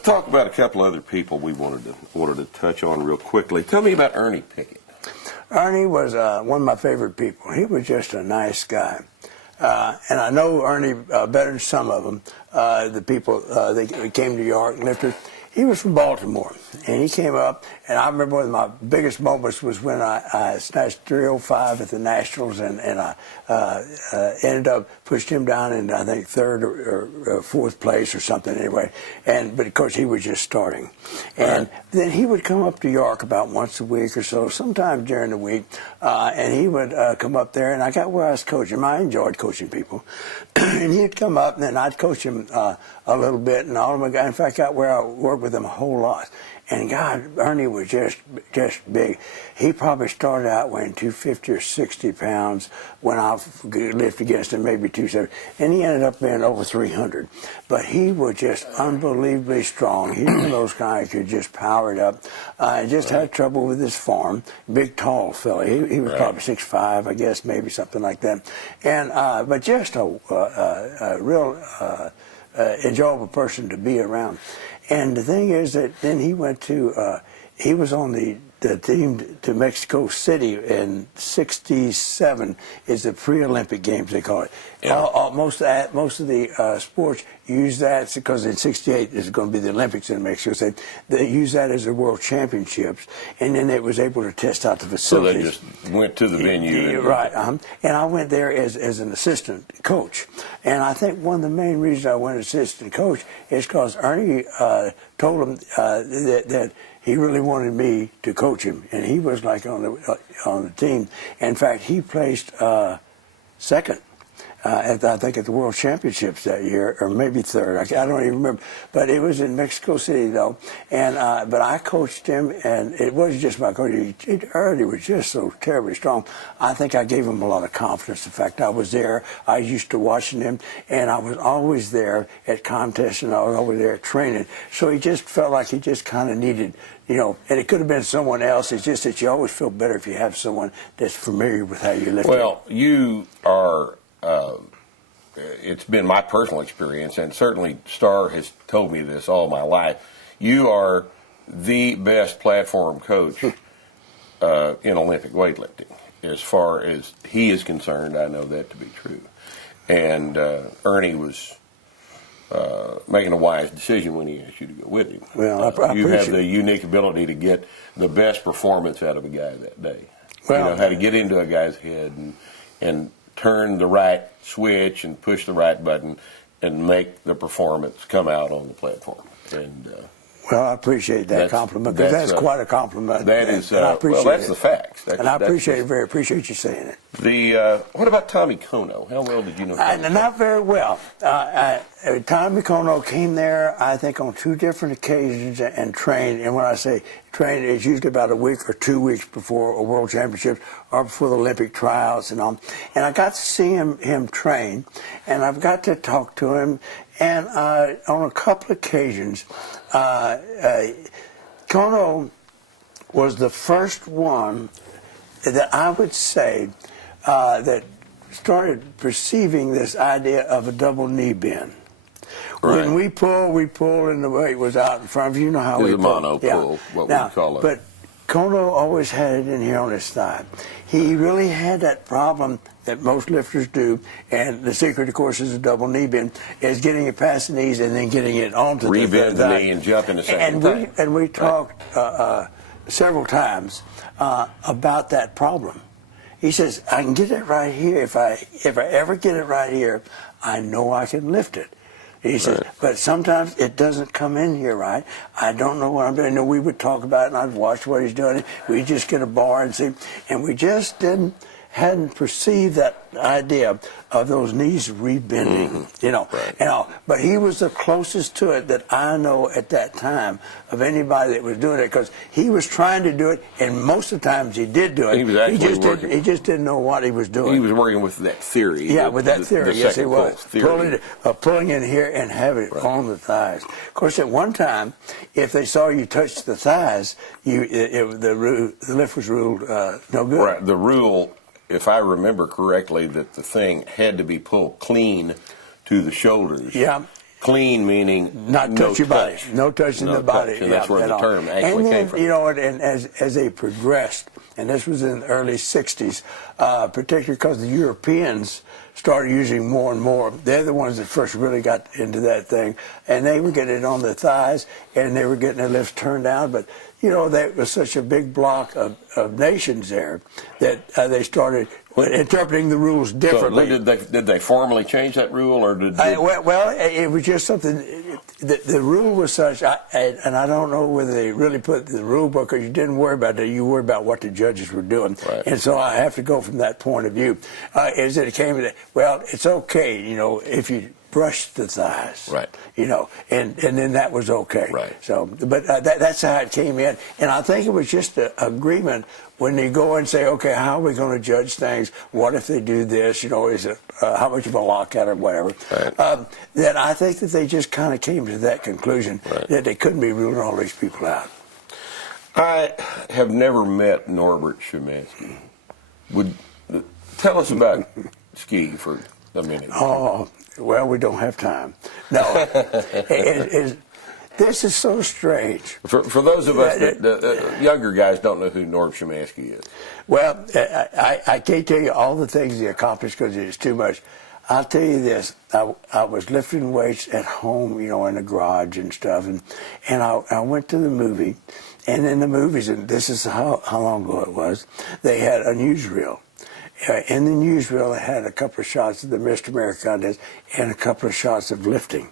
let's talk about a couple other people we wanted to touch on real quickly. Tell me about Ernie Pickett. Ernie was one of my favorite people. He was just a nice guy. And I know Ernie better than some of them, the people that came to York and lifted. He was from Baltimore, and he came up, and I remember one of my biggest moments was when I snatched 305 at the Nationals, and I ended up pushed him down in, I think, third or fourth place or something anyway, but of course he was just starting. And then he would come up to York about once a week or so, sometime during the week, and he would come up there, and I got where I was coaching. I enjoyed coaching people. And he'd come up, and then I'd coach him a little bit, and all of my guys, in fact, got where I worked with him a whole lot. And God, Ernie was just big. He probably started out weighing 250 or 60 pounds when I lifted against him, maybe 270. And he ended up being over 300. But he was just unbelievably strong. He was one of those guys who could just power it up. Just had trouble with his form. Big, tall fella. He was probably 6'5", I guess, maybe something like that. And but just a real enjoyable person to be around. And the thing is that then he went to, he was on the team to Mexico City in '67 is the pre-Olympic Games, they call it. Yeah. Most of the sports use that because in '68 is going to be the Olympics in Mexico City. They use that as the World Championships, and then it was able to test out the facilities. So they just went to the venue. Right. And I went there as an assistant coach. And I think one of the main reasons I went as assistant coach is because Ernie told him that he really wanted me to coach him, and he was like on the team. In fact, he placed second. I think at the World Championships that year, or maybe third. I don't even remember. But it was in Mexico City, though. And but I coached him, and it wasn't just my coaching. Ernie was just so terribly strong. I think I gave him a lot of confidence. In fact, I was there. I used to watching him, and I was always there at contests, and I was always there at training. So he just felt like he just kind of needed, you know, and it could have been someone else. It's just that you always feel better if you have someone that's familiar with how you lift. Well, you are... it's been my personal experience, and certainly Starr has told me this all my life. You are the best platform coach in Olympic weightlifting. As far as he is concerned, I know that to be true. And Ernie was making a wise decision when he asked you to go with him. Well, I you have the unique ability to get the best performance out of a guy that day. Well, you know how to get into a guy's head and turn the right switch and push the right button and make the performance come out on the platform. And well, I appreciate that compliment, because that's quite a compliment. That is, and I appreciate well, that's it. The facts. And I appreciate it, very appreciate you saying it. What about Tommy Kono? How well did you know Tommy? Not very well. Tommy Kono came there, I think, on 2 different occasions and trained. And when I say trained, it's usually about a week or 2 weeks before a World Championship or before the Olympic trials and all. And I got to see him train, and I've got to talk to him. And on a couple of occasions, Kono was the first one that I would say that started perceiving this idea of a double knee bend. Right. When we pull, and the weight was out in front of you. You know how we pull. Mono pull, what we call it. But Kono always had it in here on his thigh. He really had that problem that most lifters do, and the secret, of course, is a double knee bend, is getting it past the knees and then getting it onto the thigh. Rebend the knee and jump in the second time. And we talked several times about that problem. He says, I can get it right here. If I ever get it right here, I know I can lift it. He says, but sometimes it doesn't come in here right. I don't know what I'm doing. No, we would talk about it, and I'd watch what he's doing. We'd just get a bar and see. And we just hadn't perceived that idea of those knees rebending, you know. But he was the closest to it that I know at that time of anybody that was doing it, because he was trying to do it, and most of the times he did do it. He was actually he just didn't know what he was doing. He was working with that theory. Yeah, with that theory. Yes, he was. Pulling in here and having it on the thighs. Of course, at one time, if they saw you touch the thighs, the lift was ruled no good. Right. The rule, if I remember correctly, that the thing had to be pulled clean to the shoulders. Yeah. Clean meaning not touch your body, no touching the body. And that's where the term actually came from. You know, and as they progressed, and this was in the early 60s, particularly because the Europeans started using more and more. They're the ones that first really got into that thing, and they were getting it on their thighs, and they were getting their lifts turned down. But you know, there was such a big block of nations there that they started interpreting the rules differently. So did they formally change that rule, or did? Well, it was just something. The rule was such, and I don't know whether they really put the rule book, because you didn't worry about that. You worried about what the judges were doing. Right. And so I have to go from that point of view. Is that it came to, well, it's okay, you know, if you brush the thighs. Right. You know, and then that was okay. Right. So, but that's how it came in. And I think it was just an agreement when they go and say, okay, how are we going to judge things? What if they do this? You know, is it how much of a lockout or whatever? Right. Then I think that they just kind of came to that conclusion that they couldn't be ruling all these people out. I have never met Norbert Szymanski. Tell us about ski for a minute. Oh, well, we don't have time. No. This is so strange. For those of us that younger guys don't know who Norb Szymanski is. Well, I can't tell you all the things he accomplished because it's too much. I'll tell you this. I was lifting weights at home, you know, in the garage and stuff, and I went to the movie, and in the movies, and this is how long ago it was, they had a newsreel. In the newsreel, they had a couple of shots of the Mr. America contest and a couple of shots of lifting.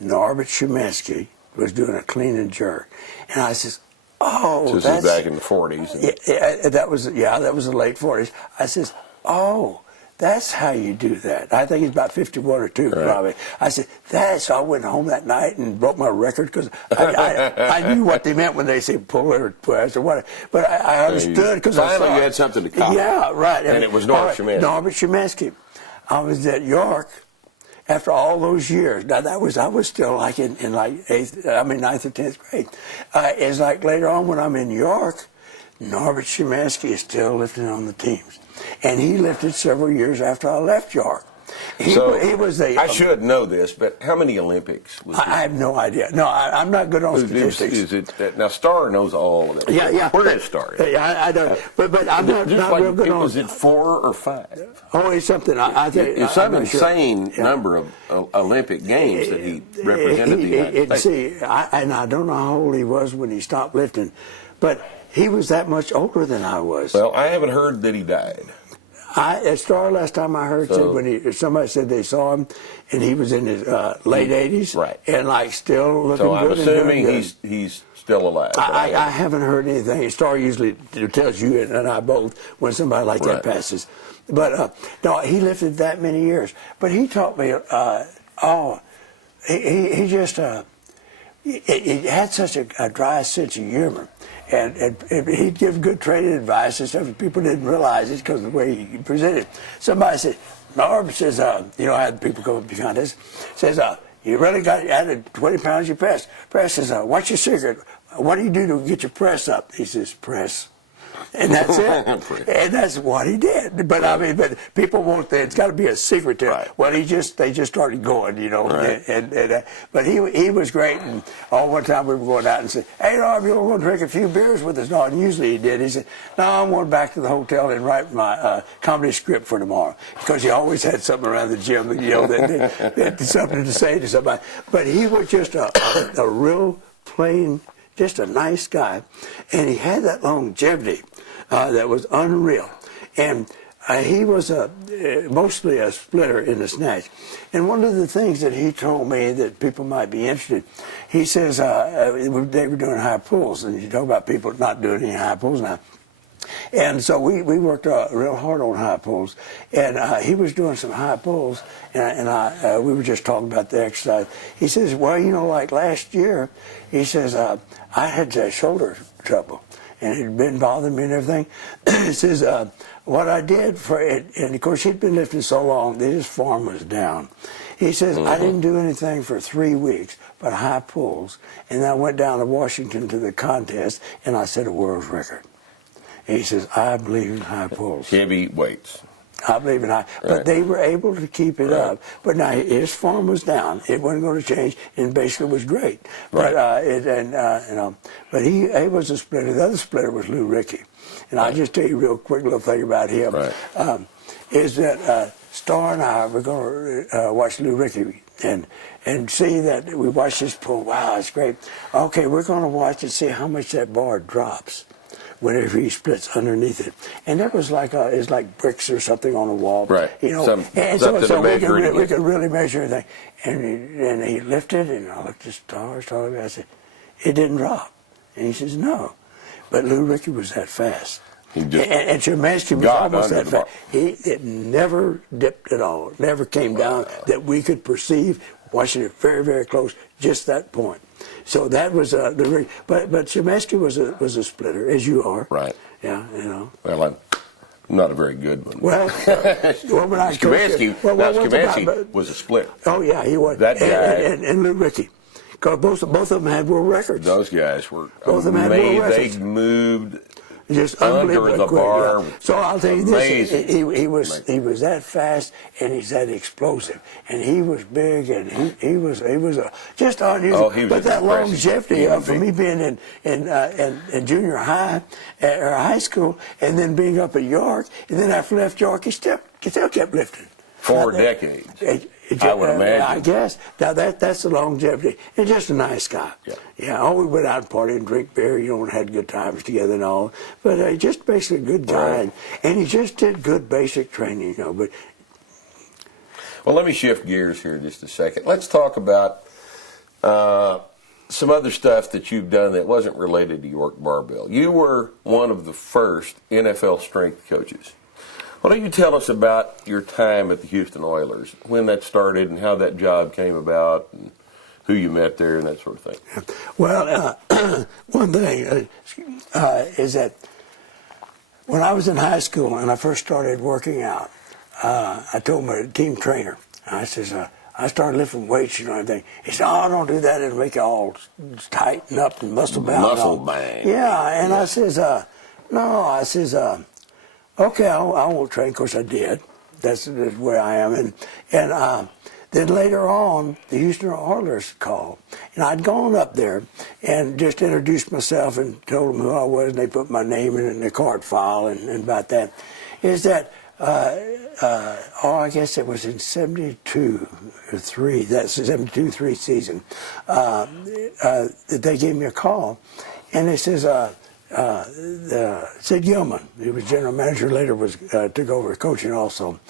Norbert Szymanski was doing a clean and jerk, and I says, "Oh, this is back in the 40s." Yeah, that was the late 40s. I says, "Oh, that's how you do that." I think he's about 51 or 2, probably. I said, so I went home that night and broke my record because I knew what they meant when they say pull or twist or whatever. But I understood because finally you had something to copy. Yeah, right. And it was Norbert Szymanski. Norbert Szymanski. I was at York after all those years. Now I was still like in like 9th or 10th grade. It's like later on when I'm in York, Norbert Szymanski is still lifting on the teams. And he lifted several years after I left York. He was I should know this, but how many Olympics was he? I have no idea. No, I'm not good on statistics. Now, Star knows all of it. Yeah. Where is Star? I don't. But I'm not real good on. Was it 4 or 5? Oh, it's something. I think it's some insane number of Olympic games that he represented the United States. See, I don't know how old he was when he stopped lifting, but he was that much older than I was. Well, I haven't heard that he died. At Star, last time I heard, said somebody said they saw him, and he was in his late 80s, right? And like still looking good. So I'm assuming good. he's still alive. I haven't heard anything. Star usually tells you and I both when somebody like that passes. But no, he lifted that many years. But he taught me. He just he had such a dry sense of humor. And he'd give good training advice and stuff, and people didn't realize it because of the way he presented. Somebody said, Norb says, I had people come up behind us, says, you really got added 20 pounds you press. Press says, what's your secret? What do you do to get your press up? He says, press. And that's it. And that's what he did. But I mean, but people won't. It's got to be a secret to it. Well, they just started going, but he was great. And one time we were going out and said, "Hey, Norb, you want to drink a few beers with us?" No, and usually he did. He said, "No, I'm going back to the hotel and write my comedy script for tomorrow," because he always had something around the gym, that something to say to somebody. But he was just a real plain. Just a nice guy, and he had that longevity that was unreal. And he was mostly a splitter in the snatch. And one of the things that he told me that people might be interested, he says they were doing high pulls, and you talk about people not doing any high pulls now. And so we worked real hard on high pulls, and he was doing some high pulls, and we were just talking about the exercise. He says, well, like last year, he says, I had shoulder trouble, and it had been bothering me and everything. He says, what I did for it, and of course he'd been lifting so long that his form was down. He says, I didn't do anything for 3 weeks but high pulls, and then I went down to Washington to the contest, and I set a world record. He says, I believe in high pulls. Heavy weights. I believe in high. But they were able to keep it up. But now his form was down. It wasn't going to change, and basically was great. But but he was a splitter. The other splitter was Lou Ricky. And I'll just tell you a real quick little thing about him. Is that Star and I were going to watch Lou Ricky and see that we watched this pull. Wow, it's great. Okay, we're going to watch and see how much that bar drops whenever he splits underneath it. And that was like it's like bricks or something on the wall. Right. You know, so we could really measure everything. And he lifted, and I looked at Star, I said, it didn't drop. And he says, no. But Lou Ricky was that fast. And Szymanski was almost that fast. It never dipped at all. It never came down that we could perceive, watching it very, very close, just that point. So that was the. But Szymanski was a splitter, as you are. Right. Yeah, you know. Well, I'm not a very good one. Well, when I Szymanski was a splitter. Oh yeah, he was. That guy and Lou Ricky, because both of them had world records. Those guys were both of them had world records. They moved just under the bar. Yeah. So I'll tell you this: he was that fast, and he's that explosive, and he was big, and he was just unusual. But that longevity for me being in junior high or high school, and then being up at York, and then after left York, he still kept lifting. 4 decades. I would imagine. I guess. Now that's the longevity. And just a nice guy. Yeah. We went out and partied and drink beer, and had good times together and all. But just basically a good guy. And he just did good basic training, But well, let me shift gears here just a second. Let's talk about some other stuff that you've done that wasn't related to York Barbell. You were one of the first NFL strength coaches. Why don't you tell us about your time at the Houston Oilers, when that started and how that job came about and who you met there and that sort of thing? Well, one thing is that when I was in high school and I first started working out, I told my team trainer, I says, I started lifting weights, and everything. He said, "Oh, don't do that. It'll make you all tighten up and muscle bound." Muscle bound. Yeah, and I says, no, I says, okay, I won't train. Of course, I did. That's where I am. And then later on, the Houston Oilers called. And I'd gone up there and just introduced myself and told them who I was, and they put my name in the card file and about that. Is that, I guess it was in 72 or 3, that's the 72-3 season, that they gave me a call. And they says, Sid Gilman, he was general manager, later took over coaching also,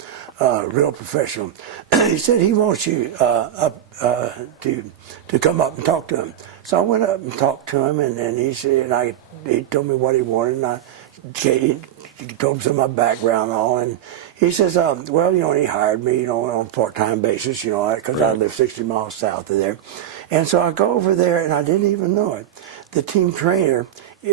real professional. He said he wants you up to come up and talk to him. So I went up and talked to him, and he said, and he told me what he wanted, and he told him some of my background and all, and he says, well, he hired me, on a part-time basis, because I live 60 miles south of there. And so I go over there, and I didn't even know it. The team trainer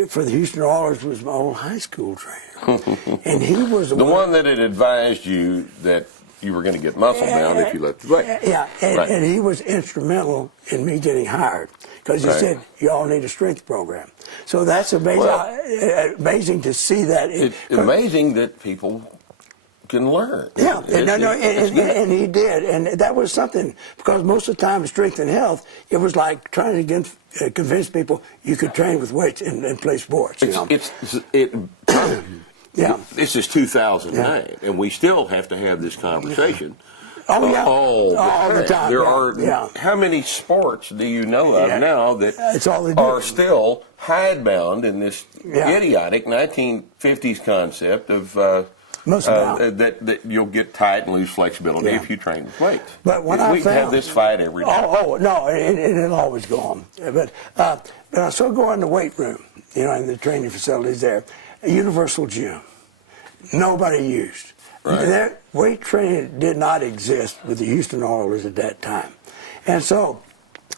for the Houston Oilers was my old high school trainer. And he was the one that had advised you that you were going to get muscle bound if you lifted weight. Yeah, and he was instrumental in me getting hired, because he said, you all need a strength program. So that's amazing, amazing to see that. It's amazing that people can learn. Yeah, and he did, and that was something, because most of the time in strength and health, it was like trying to convince people you could train with weights and play sports. This is 2009, and we still have to have this conversation. Oh, yeah. All the time. There are how many sports do you know of now that are still hidebound in this idiotic 1950s concept of that you'll get tight and lose flexibility if you train with weights. But when we have this fight every day. No, it'll always go on. But I still go in the weight room, in the training facilities there, a universal gym. Nobody used. Right. Weight training did not exist with the Houston Oilers at that time. And so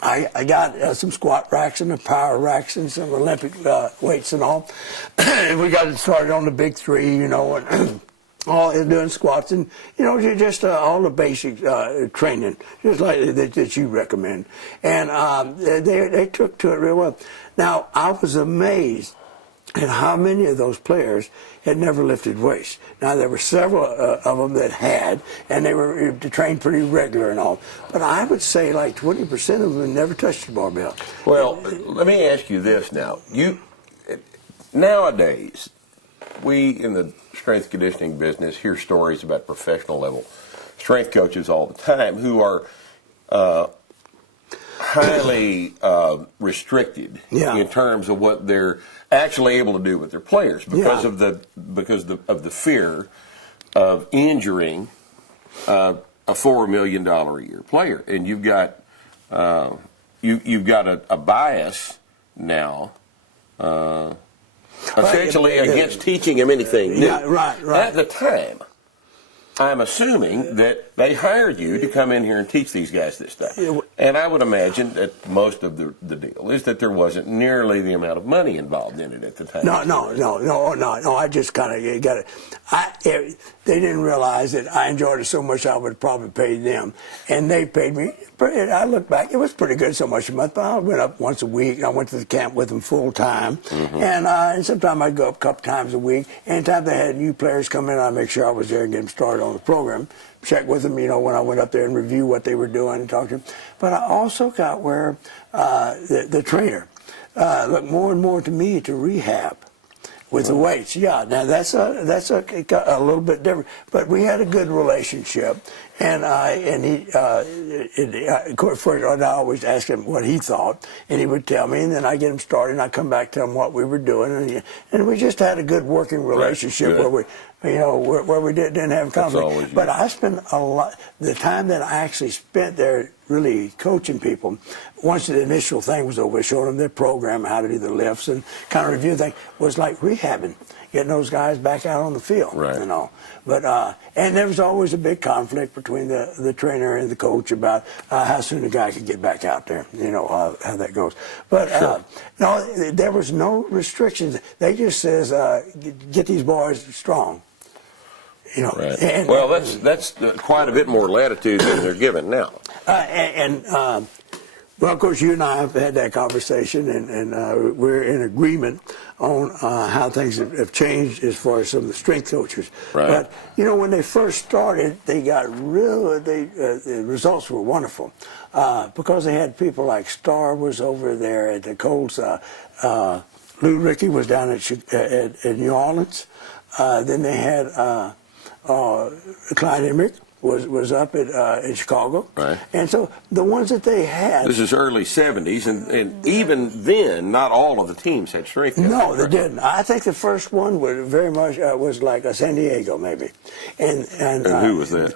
I got some squat racks and the power racks and some Olympic weights and all. And we got it started on the big 3, and all doing squats and, just all the basic training, just like that you recommend. And they took to it real well. Now, I was amazed and how many of those players had never lifted weights. Now, there were several of them that had, and they were trained pretty regular and all. But I would say like 20% of them had never touched the barbell. Well, let me ask you this now. Nowadays, we in the strength conditioning business hear stories about professional level strength coaches all the time who are highly restricted in terms of what they're actually able to do with their players because of the fear of injuring a $4 million a year player, and you've got a bias now. Essentially against teaching him anything new. Yeah, right. At the time, I'm assuming that they hired you to come in here and teach these guys this stuff. And I would imagine that most of the deal is that there wasn't nearly the amount of money involved in it at the time. No. I just kind of got it. They didn't realize that I enjoyed it so much I would probably pay them. And they paid me. I look back, it was pretty good so much a month. But I went up once a week. I went to the camp with them full time. Mm-hmm. And sometimes I'd go up a couple times a week. Anytime they had new players come in, I'd make sure I was there and get them started on the program. Check with them, when I went up there and review what they were doing and talk to them. But I also got where the trainer looked more and more to me to rehab with the weights. Yeah, now that's a little bit different. But we had a good relationship, and he of course first I always asked him what he thought, and he would tell me, and then I get him started, and I come back to him what we were doing, and we just had a good working relationship where we. Where we didn't have conflict. But I spent a lot, the time that I actually spent there really coaching people, once the initial thing was over, showing them their program, how to do the lifts, and kind of review things, was like rehabbing, getting those guys back out on the field, But, and there was always a big conflict between the trainer and the coach about how soon the guy could get back out there, how that goes. But, no, there was no restrictions. They just says, get these boys strong. Right. Well, that's quite a bit more latitude than they're given now. Well, of course, you and I have had that conversation, and we're in agreement on how things have changed as far as some of the strength coaches. Right. But, when they first started, they got the results were wonderful because they had people like Starr was over there at the Colts. Lou Rickey was down at New Orleans. Then they had Clyde Emmerich was up in Chicago. Right. And so the ones that they had... This is early 70s, and even then, not all of the teams had strength coaches. No, they didn't. I think the first one was very much was like a San Diego, maybe. And who was that?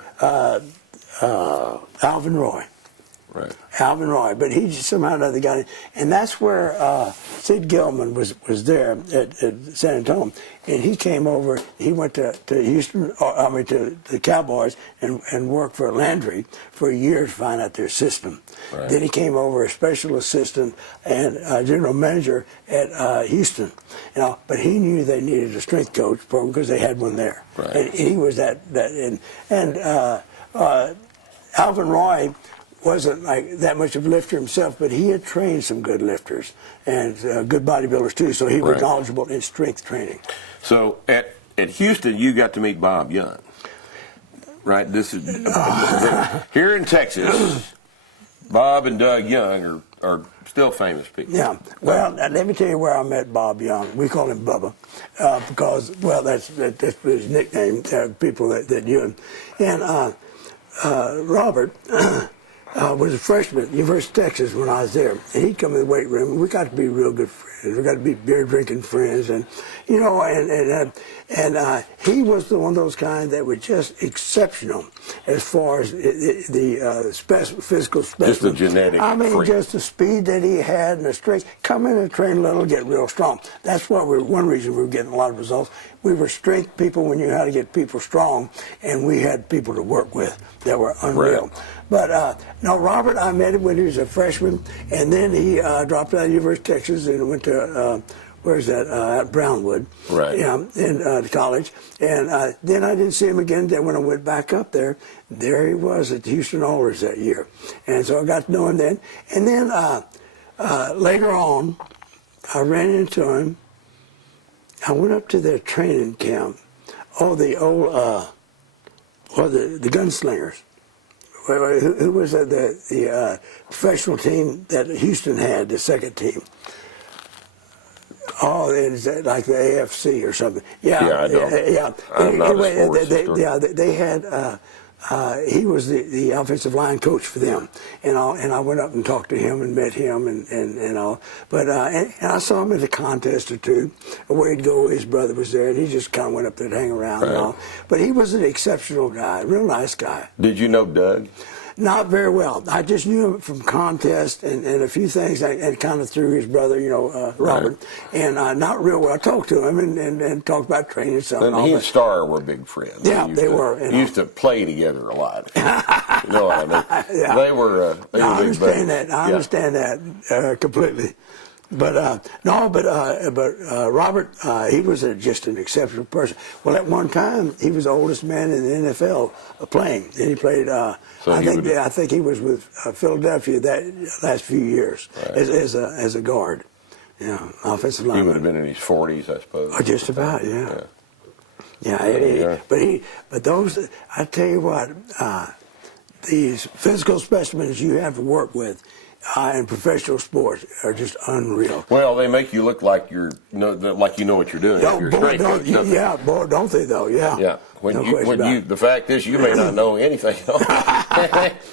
Alvin Roy. Right. Alvin Roy, but he just somehow or another got it. And that's where Sid Gilman was there at San Antonio. And he came over, he went to Houston, to the Cowboys and worked for Landry for a year to find out their system. Right. Then he came over as special assistant and general manager at Houston. But he knew they needed a strength coach program because they had one there. Right. And he was that Alvin Roy wasn't like that much of a lifter himself, but he had trained some good lifters and good bodybuilders too, so he was knowledgeable in strength training. So at Houston, you got to meet Bob Young, right? This is here in Texas. Bob and Doug Young are still famous people. Yeah. Well, let me tell you where I met Bob Young. We call him Bubba because, that's his nickname. People that knew him, and Robert. Was a freshman at the University of Texas when I was there, and he'd come in the weight room, and we got to be real good friends. We got to be beer drinking friends, and he was one of those kind that were just exceptional as far as the physical specimen. Just the genetic. Just the speed that he had and the strength. Come in and train a little, get real strong. That's why one reason we were getting a lot of results. We were strength people. We knew how to get people strong, and we had people to work with that were unreal. Right. But Robert, I met him when he was a freshman, and then he dropped out of the University of Texas and went to at Brownwood, right? In college, and then I didn't see him again. Then when I went back up there he was at the Houston Oilers that year, and so I got to know him then. And then later on, I ran into him I went up to their training camp. Oh, the old, the gunslingers. Who was the professional team that Houston had, the second team? Oh, is that like the AFC or something? Yeah, I don't. Yeah. Anyway, they had. He was the offensive line coach for them, and I went up and talked to him and met him and all. But and I saw him at a contest or two where he'd go. His brother was there, and he just kind of went up there to hang around and all. But he was an exceptional guy, real nice guy. Did you know Doug? Not very well. I just knew him from contests and a few things, and kind of through his brother, Robert, and not real well. I talked to him and talked about training and stuff. And he and Star were big friends. Yeah, they were. Used to play together a lot. You know what I mean? Yeah. They were big buddies. I understand that completely. But Robert, he was just an exceptional person. Well, at one time, he was the oldest man in the NFL playing. And he played. I think he was with Philadelphia that last few years as a guard. Offensive lineman. He would have been in his 40s, I suppose. Just about, yeah. Yeah, but those, I tell you what, these physical specimens you have to work with in professional sports are just unreal. Well, they make you look like you know what you're doing. Boy, don't they though? Yeah. Yeah. The fact is, you may not know anything.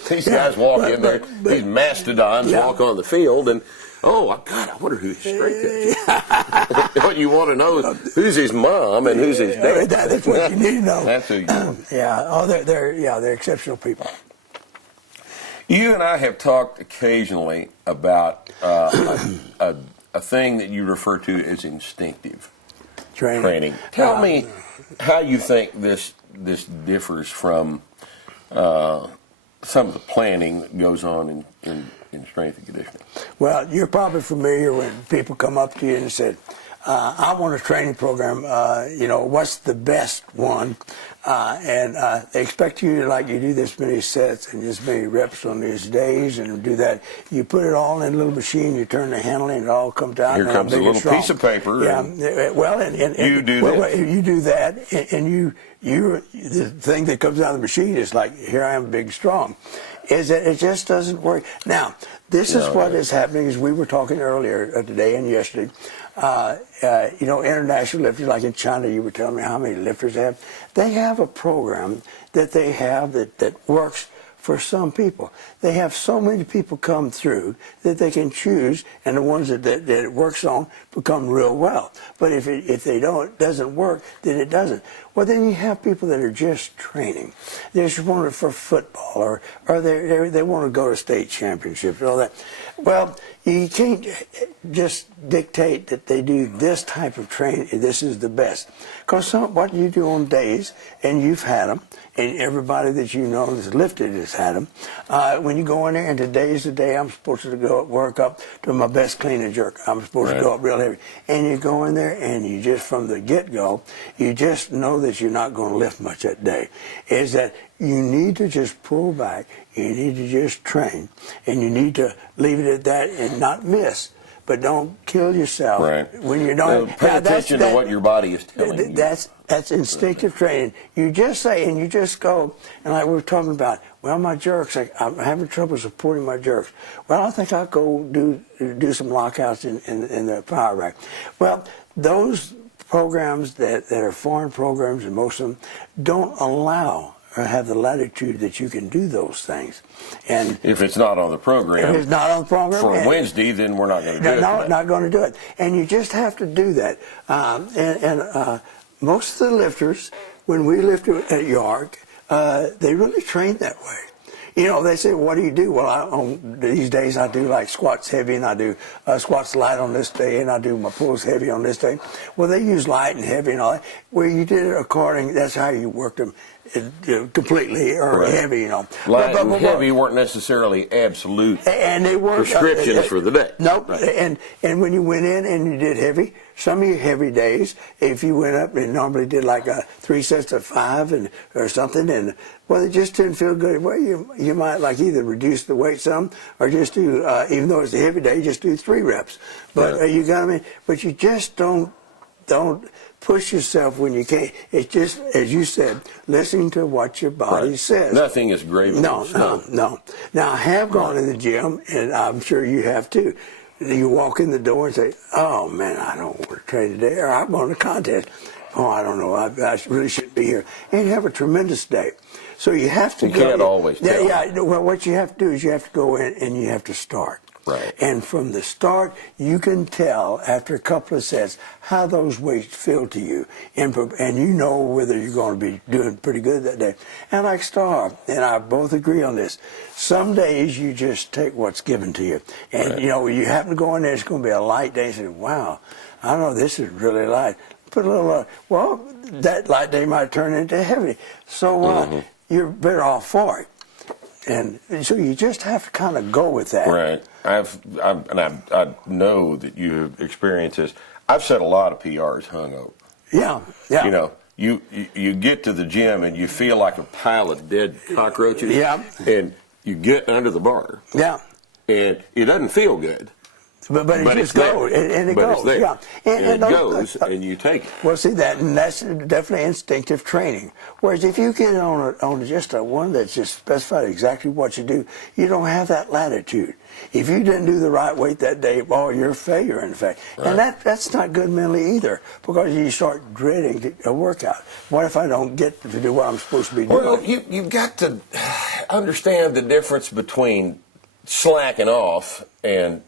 These guys walk in there. These mastodons walk on the field, and God, I wonder who his strength is. What you want to know is who's his mom and who's his dad. That's what you need to know. That's who you know. They're exceptional people. You and I have talked occasionally about a thing that you refer to as instinctive training. Tell me how you think this differs from some of the planning that goes on in strength and conditioning. Well, you're probably familiar when people come up to you and say, I want a training program, what's the best one? And they expect you to you do this many sets and this many reps on these days and do that. You put it all in a little machine, you turn the handle and it all comes out. Here comes a little piece of paper. Yeah, you do that. You do that, and the thing that comes out of the machine is like, here I am, big and strong. Is that it just doesn't work. Now, this is what is happening, as we were talking earlier today and yesterday. International lifters, like in China, you were telling me how many lifters they have. They have a program that they have that works for some people. They have so many people come through that they can choose, and the ones that it works on become real well. But if it doesn't work, then it doesn't. Well, then you have people that are just training. They just want it for football, or they want to go to state championships and all that. Well, you can't just dictate that they do this type of training, this is the best. Because what you do on days, and you've had them, and everybody that you know that's lifted has had them, when you go in there, and today's the day I'm supposed to go work up to my best clean and jerk. I'm supposed to go up real heavy. And you go in there, and you just, from the get-go, you just know that you're not going to lift much that day. Is that you need to just pull back, you need to just train, and you need to leave it at that and not miss. But don't kill yourself when you don't. Pay attention to what your body is telling you. That's instinctive training. You just say, and you just go, and like we were talking about, well, my jerks, I'm having trouble supporting my jerks. Well, I think I'll go do some lockouts in the power rack. Well, those programs that are foreign programs, and most of them, don't allow or have the latitude that you can do those things. And if it's not on the program, for Wednesday, then we're not going to do it. No, not going to do it. And you just have to do that. Most of the lifters, when we lift at York, they really train that way. They say, what do you do? Well, these days I do like squats heavy, and I do squats light on this day, and I do my pulls heavy on this day. Well, they use light and heavy and all that. Where you did it that's how you worked them completely or heavy, Light and heavy weren't necessarily absolute and they weren't prescriptions for the day. Nope. Right. And when you went in and you did heavy, some of your heavy days, if you went up and normally did like 3 sets of 5 or something, and well, it just didn't feel good. Well, you might either reduce the weight some or just do, even though it's a heavy day, just do 3 reps. But you got to but you just don't don't push yourself when you can't. It's just, as you said, listening to what your body says. Nothing is gravy. No. Now, I have gone to the gym, and I'm sure you have too. You walk in the door and say, oh, man, I don't want to train today, or I'm going to contest. Oh, I don't know, I really shouldn't be here. And you have a tremendous day. So you have to You can't always tell. Yeah, well, what you have to do is you have to go in and you have to start. Right. And from the start, you can tell after a couple of sets how those weights feel to you. And you know whether you're going to be doing pretty good that day. And like Star and I both agree on this. Some days you just take what's given to you. And, right. you know, you happen to go in there, it's going to be a light day, and say, wow, I don't know, this is really light. Put a little, well, that light day might turn into heavy. So you're better off for it. And so you just have to kind of go with that. Right. I know that you have experienced this. I've set a lot of PRs hungover. Yeah. You know, you get to the gym and you feel like a pile of dead cockroaches. Yeah. And you get under the bar. Yeah. And it doesn't feel good. But it just goes, and it but goes. It's there. Yeah. And it goes, and you take it. Well, see that, and that's definitely instinctive training. Whereas if you get on just a one that's just specified exactly what you do, you don't have that latitude. If you didn't do the right weight that day, well, you're a failure, in fact. Right. And that's not good mentally either, because you start dreading a workout. What if I don't get to do what I'm supposed to be doing? Well, you've got to understand the difference between slacking off and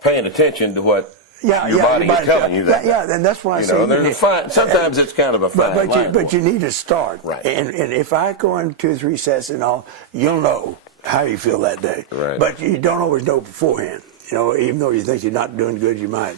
paying attention to what your body is telling you that. Yeah, and that's why I say there's a fine. Sometimes it's kind of a fine line. But you need to start. Right. And if I go in 2 or 3 sets and all, you'll know how you feel that day. Right. But you don't always know beforehand. You know, even though you think you're not doing good, you might.